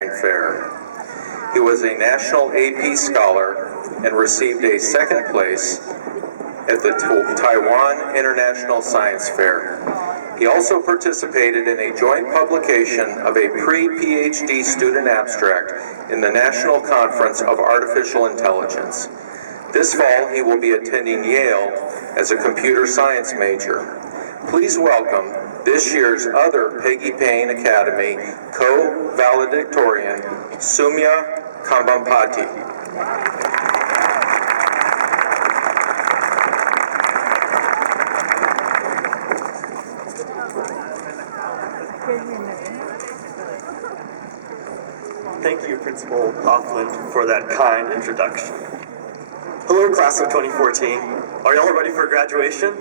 Fair. He was a National AP Scholar and received a second place at the Taiwan International Science Fair. He also participated in a joint publication of a pre-PhD student abstract in the National Conference of Artificial Intelligence. This fall, he will be attending Yale as a computer science major. Please welcome this year's other Peggy Payne Academy co-valedictorian, Soumya Kambampati. Thank you, Principal Hoffland, for that kind introduction. Hello, class of 2014. Are y'all ready for graduation?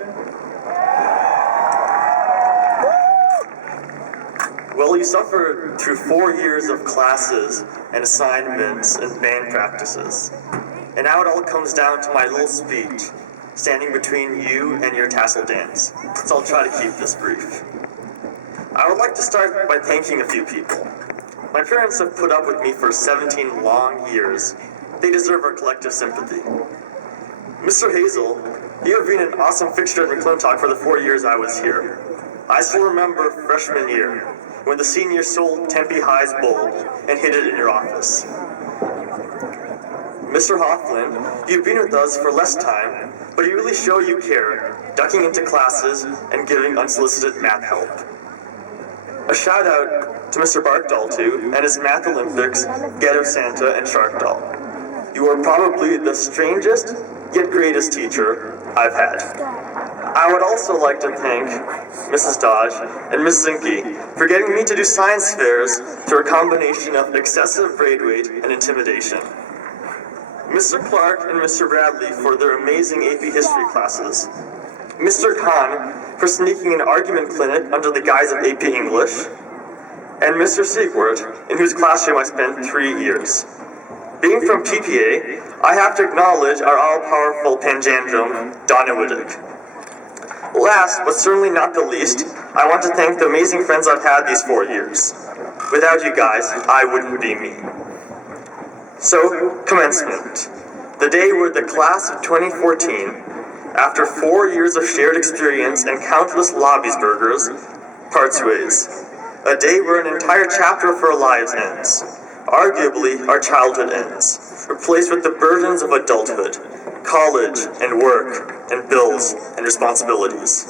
Well, you suffered through 4 years of classes and assignments and band practices. And now it all comes down to my little speech, standing between you and your tassel dance. So I'll try to keep this brief. I would like to start by thanking a few people. My parents have put up with me for 17 long years. They deserve our collective sympathy. Mr. Hazel, you have been an awesome fixture at McClintock for the 4 years I was here. I still remember freshman year, when the seniors sold Tempe High's bulb and hid it in your office. Mr. Hoffland, you've been with us for less time, but you really show you care, ducking into classes and giving unsolicited math help. A shout out to Mr. Barkdahl too, and his Math Olympics, Ghetto Santa and Shark Doll. You are probably the strangest, yet greatest teacher I've had. I would also like to thank Mrs. Dodge and Ms. Zinke for getting me to do science fairs through a combination of excessive braid weight and intimidation. Mr. Clark and Mr. Bradley for their amazing AP history classes. Mr. Khan for sneaking an argument clinic under the guise of AP English. And Mr. Siegwart, in whose classroom I spent 3 years. Being from PPA, I have to acknowledge our all-powerful panjandrum, Donna Wittig. Last, but certainly not the least, I want to thank the amazing friends I've had these 4 years. Without you guys, I wouldn't be me. So, commencement. The day where the class of 2014, after 4 years of shared experience and countless lobbies burgers, parts ways. A day where an entire chapter of our lives ends. Arguably, our childhood ends, replaced with the burdens of adulthood, college and work and bills and responsibilities.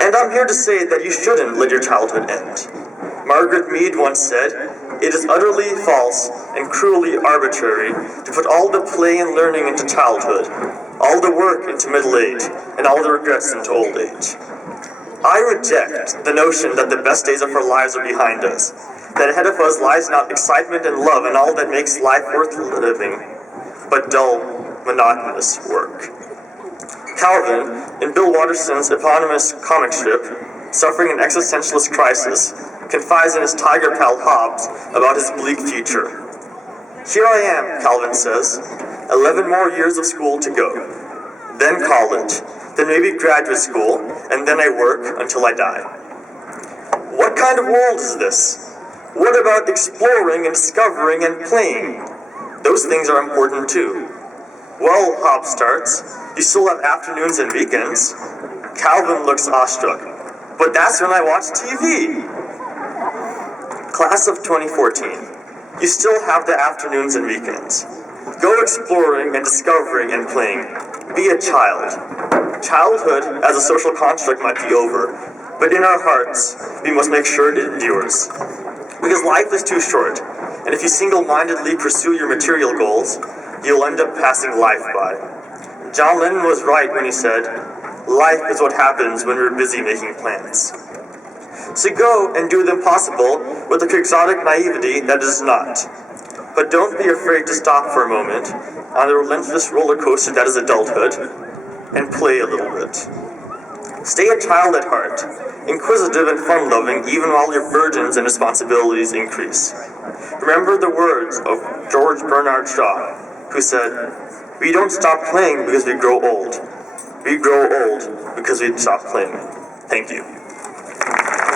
And I'm here to say that you shouldn't let your childhood end. Margaret Mead once said, "It is utterly false and cruelly arbitrary to put all the play and learning into childhood, all the work into middle age, and all the regrets into old age." I reject the notion that the best days of our lives are behind us, that ahead of us lies not excitement and love and all that makes life worth living, but dull, monotonous work. Calvin, in Bill Watterson's eponymous comic strip, suffering an existentialist crisis, confides in his tiger pal Hobbes about his bleak future. "Here I am," Calvin says, 11 more years of school to go. Then college, then maybe graduate school, and then I work until I die. What kind of world is this? What about exploring and discovering and playing? Those things are important too. Well, Hobbes starts, you still have afternoons and weekends. Calvin looks awestruck. But that's when I watch TV. Class of 2014, you still have the afternoons and weekends. Go exploring and discovering and playing. Be a child. Childhood as a social construct might be over, but in our hearts, we must make sure it endures. Because life is too short, and if you single-mindedly pursue your material goals, you'll end up passing life by. John Lennon was right when he said, "Life is what happens when we're busy making plans." So go and do the impossible with a quixotic naivety that is not. But don't be afraid to stop for a moment on the relentless roller coaster that is adulthood and play a little bit. Stay a child at heart, inquisitive and fun-loving even while your burdens and responsibilities increase. Remember the words of George Bernard Shaw, who said, "We don't stop playing because we grow old. We grow old because we stop playing." Thank you.